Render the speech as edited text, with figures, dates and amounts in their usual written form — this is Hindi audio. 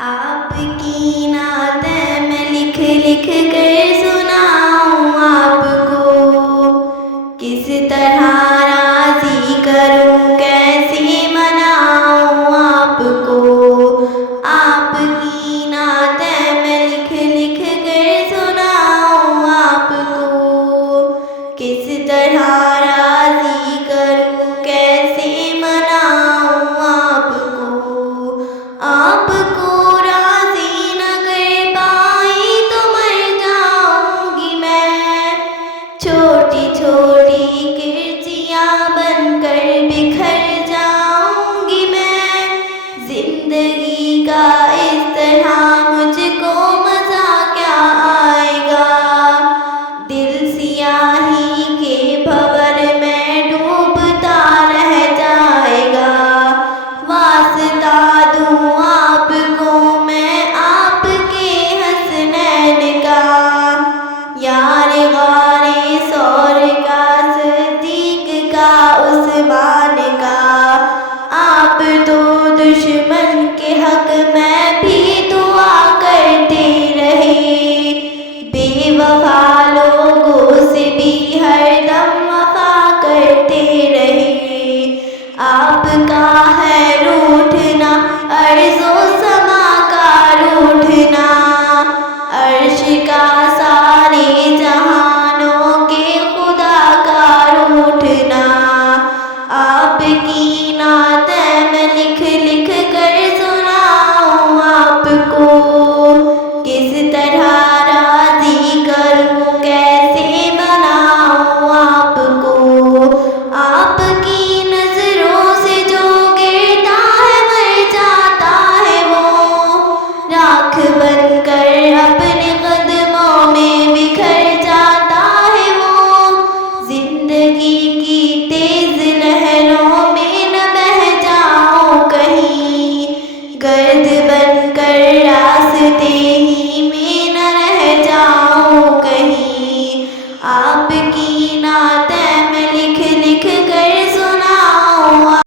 आपकी नातें मैं लिख लिख कर सुनाऊं आपको, किस तरह राजी करूं कैसे मनाऊं आपको। आपकी नातें मैं लिख लिख कर सुनाऊं आपको, किस तरह राजी करूं कैसे मनाऊं आपको। आपको छोटी छोटी किरचियाँ बनकर बिखर जाऊंगी मैं। जिंदगी का इस तरह मुझको मजा क्या आएगा। दिल सियाही के भंवर में डूबता रह जाएगा। वास्ता दूँ आपको मैं आपके हसनैन का, यार गारे सौर का सदीक का उस्मान का। आप तो दुश्मन के हक